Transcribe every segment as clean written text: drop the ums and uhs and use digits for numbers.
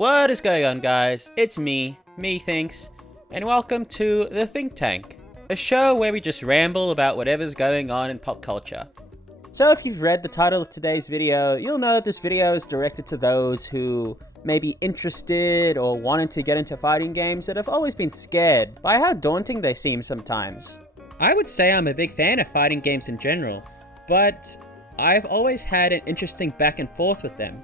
What is going on, guys? It's me, Methinks, and welcome to The Think Tank, a show where we just ramble about whatever's going on in pop culture. So if you've read the title of today's video, you'll know that this video is directed to those who may be interested or wanted to get into fighting games that have always been scared by how daunting they seem sometimes. I would say I'm a big fan of fighting games in general, but I've always had an interesting back and forth with them.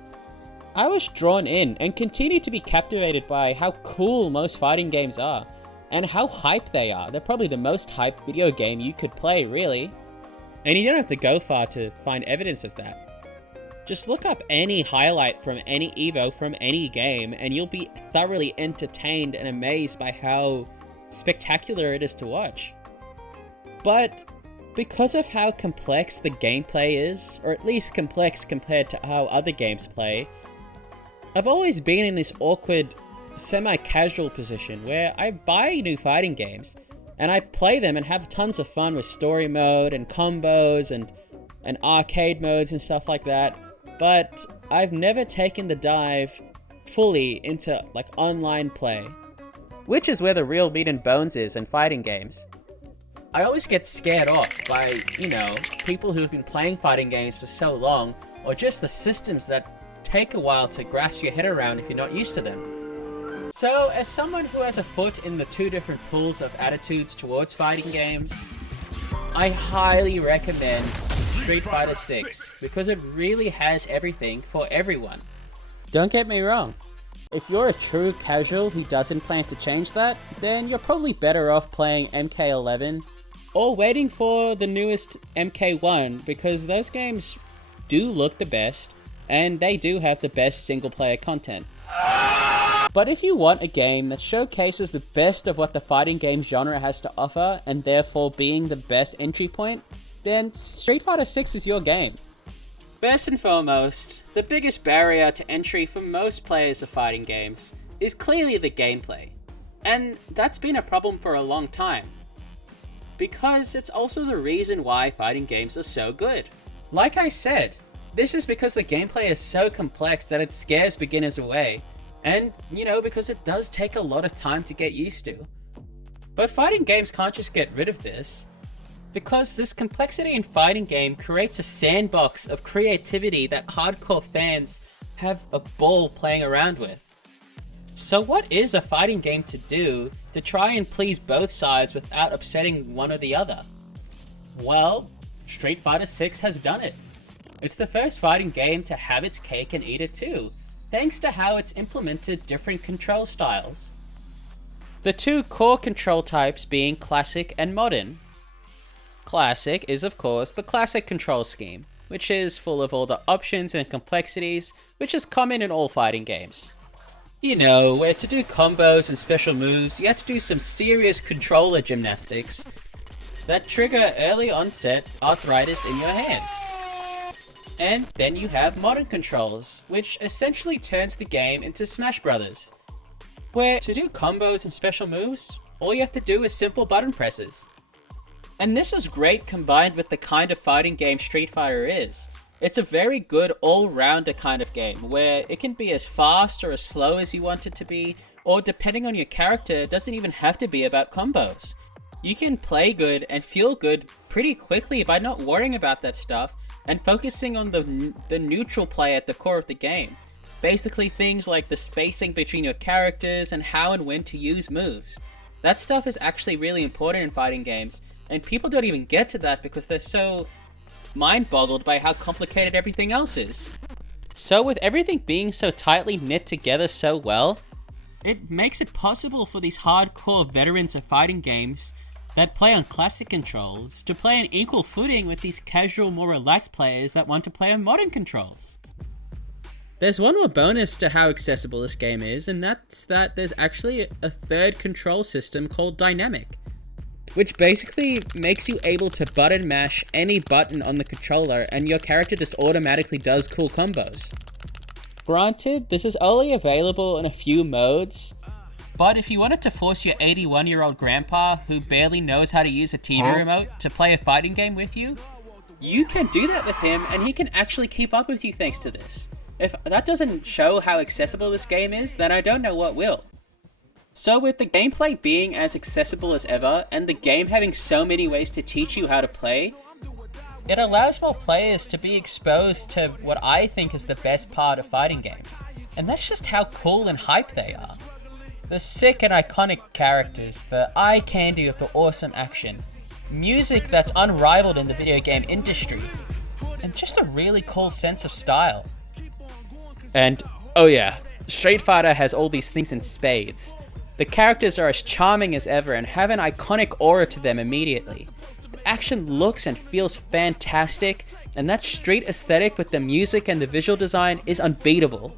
I was drawn in and continue to be captivated by how cool most fighting games are, and how hype they are. They're probably the most hyped video game you could play, really. And you don't have to go far to find evidence of that. Just look up any highlight from any Evo from any game, and you'll be thoroughly entertained and amazed by how spectacular it is to watch. But because of how complex the gameplay is, or at least complex compared to how other games play, I've always been in this awkward, semi-casual position where I buy new fighting games and I play them and have tons of fun with story mode and combos and arcade modes and stuff like that, but I've never taken the dive fully into like online play, which is where the real meat and bones is in fighting games. I always get scared off by, people who've been playing fighting games for so long, or just the systems that take a while to grasp your head around if you're not used to them. So, as someone who has a foot in the two different pools of attitudes towards fighting games, I highly recommend Street Fighter 6 because it really has everything for everyone. Don't get me wrong, if you're a true casual who doesn't plan to change that, then you're probably better off playing MK11 or waiting for the newest MK1 because those games do look the best and they do have the best single-player content. But if you want a game that showcases the best of what the fighting game genre has to offer, and therefore being the best entry point, then Street Fighter 6 is your game. First and foremost, the biggest barrier to entry for most players of fighting games is clearly the gameplay. And that's been a problem for a long time, because it's also the reason why fighting games are so good. Like I said, this is because the gameplay is so complex that it scares beginners away, and, because it does take a lot of time to get used to. But fighting games can't just get rid of this, because this complexity in fighting game creates a sandbox of creativity that hardcore fans have a ball playing around with. So what is a fighting game to do to try and please both sides without upsetting one or the other? Well, Street Fighter 6 has done it. It's the first fighting game to have its cake and eat it too, thanks to how it's implemented different control styles. The two core control types being Classic and Modern. Classic is of course the classic control scheme, which is full of all the options and complexities, which is common in all fighting games. Where to do combos and special moves, you have to do some serious controller gymnastics that trigger early onset arthritis in your hands. And then you have modern controls, which essentially turns the game into Smash Brothers, where to do combos and special moves, all you have to do is simple button presses. And this is great combined with the kind of fighting game Street Fighter is. It's a very good all-rounder kind of game, where it can be as fast or as slow as you want it to be, or depending on your character, it doesn't even have to be about combos. You can play good and feel good pretty quickly by not worrying about that stuff, and focusing on the neutral play at the core of the game. Basically things like the spacing between your characters and how and when to use moves. That stuff is actually really important in fighting games, and people don't even get to that because they're so mind-boggled by how complicated everything else is. So with everything being so tightly knit together so well, it makes it possible for these hardcore veterans of fighting games that play on classic controls to play on equal footing with these casual, more relaxed players that want to play on modern controls. There's one more bonus to how accessible this game is, and that's that there's actually a third control system called Dynamic, which basically makes you able to button mash any button on the controller and your character just automatically does cool combos. Granted, this is only available in a few modes, but if you wanted to force your 81-year-old grandpa who barely knows how to use a TV remote to play a fighting game with you, you can do that with him and he can actually keep up with you thanks to this. If that doesn't show how accessible this game is, then I don't know what will. So with the gameplay being as accessible as ever, and the game having so many ways to teach you how to play, it allows more players to be exposed to what I think is the best part of fighting games. And that's just how cool and hype they are. The sick and iconic characters, the eye candy of the awesome action, music that's unrivaled in the video game industry, and just a really cool sense of style. And, oh yeah, Street Fighter has all these things in spades. The characters are as charming as ever and have an iconic aura to them immediately. The action looks and feels fantastic, and that street aesthetic with the music and the visual design is unbeatable.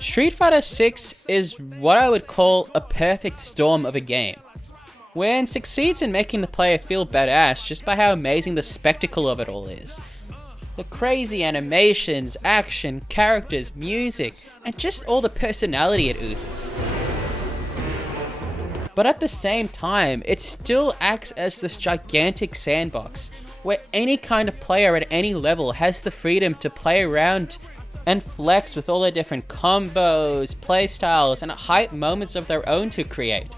Street Fighter 6 is what I would call a perfect storm of a game, wherein succeeds in making the player feel badass just by how amazing the spectacle of it all is. The crazy animations, action, characters, music, and just all the personality it oozes. But at the same time, it still acts as this gigantic sandbox, where any kind of player at any level has the freedom to play around and flex with all their different combos, playstyles, and hype moments of their own to create.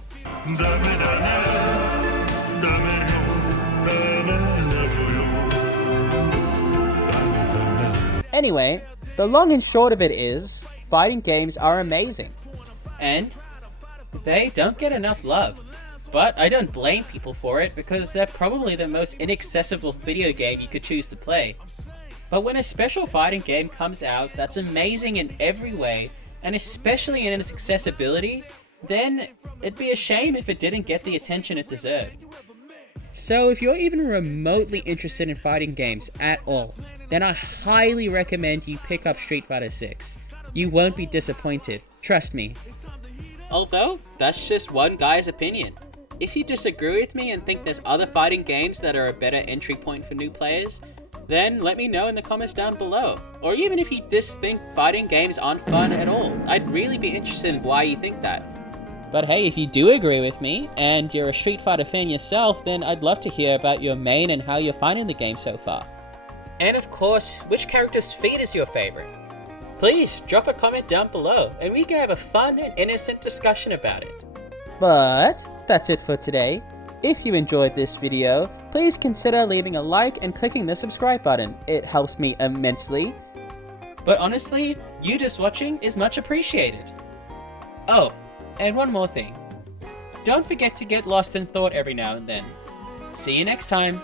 Anyway, the long and short of it is, fighting games are amazing. And they don't get enough love. But I don't blame people for it, because they're probably the most inaccessible video game you could choose to play. But when a special fighting game comes out that's amazing in every way, and especially in its accessibility, then it'd be a shame if it didn't get the attention it deserved. So if you're even remotely interested in fighting games at all, then I highly recommend you pick up Street Fighter 6. You won't be disappointed, trust me. Although, that's just one guy's opinion. If you disagree with me and think there's other fighting games that are a better entry point for new players, then let me know in the comments down below. Or even if you just think fighting games aren't fun at all, I'd really be interested in why you think that. But hey, if you do agree with me, and you're a Street Fighter fan yourself, then I'd love to hear about your main and how you're finding the game so far. And of course, which character's feat is your favorite? Please drop a comment down below, and we can have a fun and innocent discussion about it. But that's it for today. If you enjoyed this video, please consider leaving a like and clicking the subscribe button. It helps me immensely. But honestly, you just watching is much appreciated. Oh, and one more thing. Don't forget to get lost in thought every now and then. See you next time.